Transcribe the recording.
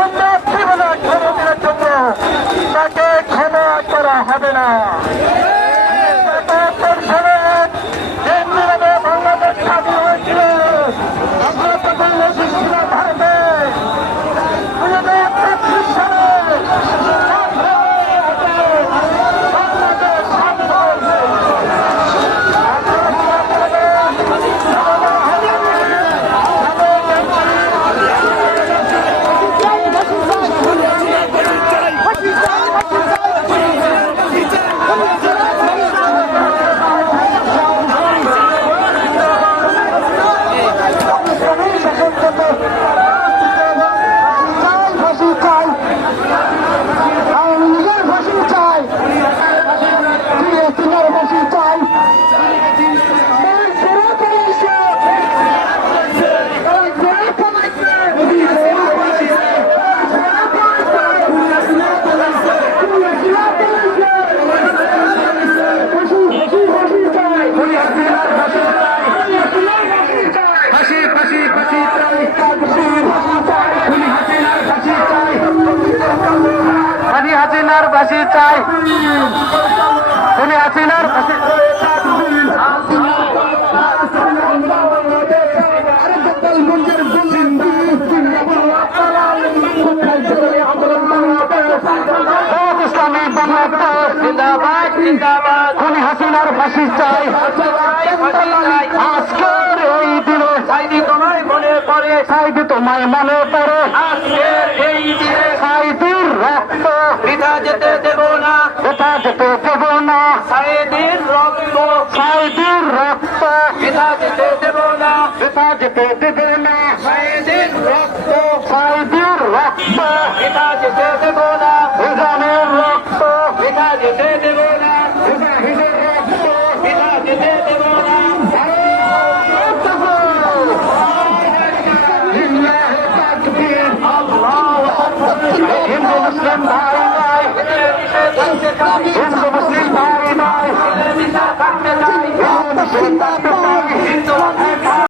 আমরা জীবনে ক্ষমতার জন্য তাকে ক্ষমা করা হবে না। হাসিনার ফাঁসি চাই। তুমি হাসিনার জিন্দাবাদ খুনি হাসিনার ফাঁসি চাই। আজকের এই দিনে সাইদি তোমায় মনে পড়ে সাইদি তোমায় মনে পড়ে আজকের এই দিনে সাইদির রক্ত বৃথা যেতে দেব না বৃথা যেতে দেব না সাইদির রক্ত সাইদির রক্ত বৃথা যেতে দেব না বৃথা যেতে দেব না সাইদির রক্ত সাইদির রক্ত বৃথা যেতে দেব না ইসলামের রক্ত বৃথা যেতে দেব না মুজাহিদের রক্ত বৃথা যেতে দেব না হিন্দু মুসলিম ভাই নাই হিন্দু মুসলিম ভাই নাই হিন্দু মুসলিম থাকতে